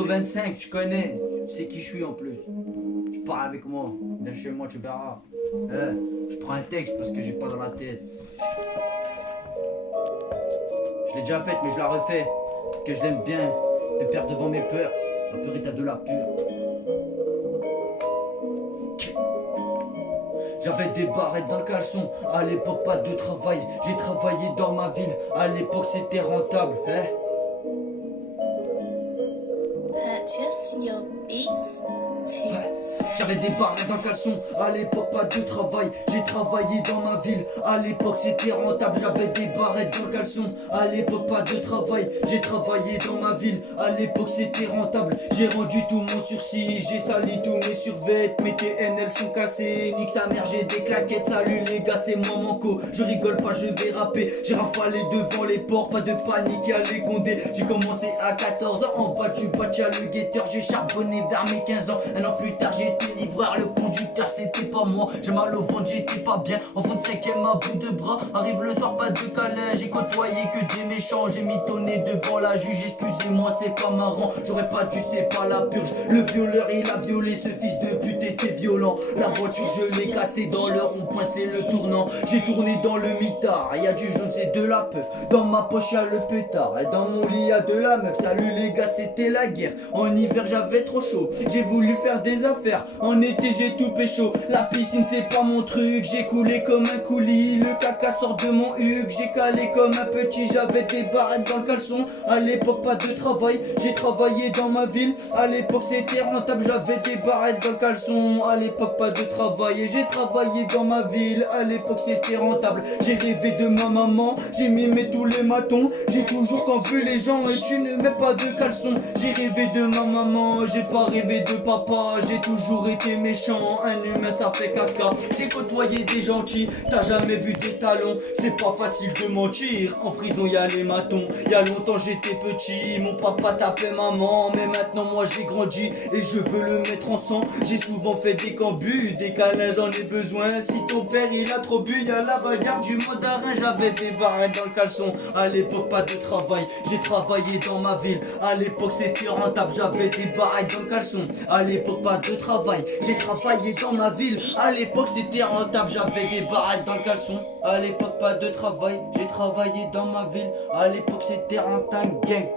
jusqu'au 25, tu connais. Tu sais qui je suis en plus. Tu parles avec moi. Viens chez moi, tu verras. Je prends un texte parce que j'ai pas dans la tête. Je l'ai déjà faite, mais je la refais. Parce que je l'aime bien. Pépère devant mes peurs. La peur est à de la pure. J'avais des barrettes dans le caleçon, à l'époque pas de travail, j'ai travaillé dans ma ville, à l'époque c'était rentable, hein. Purchase your beats today. J'avais des barrettes dans le caleçon, à l'époque pas de travail, j'ai travaillé dans ma ville, à l'époque c'était rentable, j'avais des barrettes dans le caleçon, à l'époque pas de travail, j'ai travaillé dans ma ville, à l'époque c'était rentable, j'ai rendu tout mon sursis, j'ai sali tous mes survêtements, mes TNL sont cassés, nique sa mère j'ai des claquettes, salut les gars c'est moi Manco, je rigole pas je vais rapper, j'ai rafalé devant les ports, pas de panique à les condés, j'ai commencé à 14 ans, en bas du batch y'a le guetteur, j'ai charbonné vers mes 15 ans, un an plus tard j'étais livreur, le conducteur c'était pas moi, j'ai mal au ventre, j'étais pas bien, en fond de 5ème à bout de bras, arrive le soir pas de câlin, j'ai côtoyé que des méchants, j'ai mitonné devant la juge, excusez-moi c'est pas marrant, j'aurais pas dû c'est pas la purge, le violeur il a violé, ce fils de pute était violent, la voiture je l'ai cassée dans le rond-point c'est le tournant, j'ai tourné dans le mitard, y'a du jaune c'est de la peuf, dans ma poche y'a le pétard, et dans mon lit y'a de la meuf, salut les gars c'était la guerre, en hiver j'avais trop chaud, j'ai voulu faire des affaires, en été j'ai tout pécho, la piscine c'est pas mon truc, j'ai coulé comme un coulis, le caca sort de mon huc, j'ai calé comme un petit, j'avais des barrettes dans le caleçon, à l'époque pas de travail, j'ai travaillé dans ma ville, à l'époque c'était rentable, j'avais des barrettes dans le caleçon, à l'époque pas de travail, et j'ai travaillé dans ma ville, à l'époque c'était rentable, j'ai rêvé de ma maman, j'ai mimé tous les matons, j'ai toujours vu les gens et tu ne mets pas de caleçon, j'ai rêvé de ma maman, j'ai pas rêvé de papa, j'ai toujours été méchant, un humain ça fait caca, j'ai côtoyé des gentils, t'as jamais vu des talons, c'est pas facile de mentir, en prison y'a les matons, y'a longtemps j'étais petit, mon papa tapait maman, mais maintenant moi j'ai grandi et je veux le mettre en sang, j'ai souvent fait des cambus, des câlins j'en ai besoin, si ton père il a trop bu, y'a la bagarre du mandarin, j'avais des barrettes dans le caleçon, à l'époque pas de travail, j'ai travaillé dans ma ville, à l'époque c'était rentable, j'avais des barrettes dans le caleçon, à l'époque pas de travail, j'ai travaillé dans ma ville, à l'époque c'était rentable, j'avais des barrettes dans le caleçon, à l'époque pas de travail, j'ai travaillé dans ma ville, à l'époque c'était rentable, gang.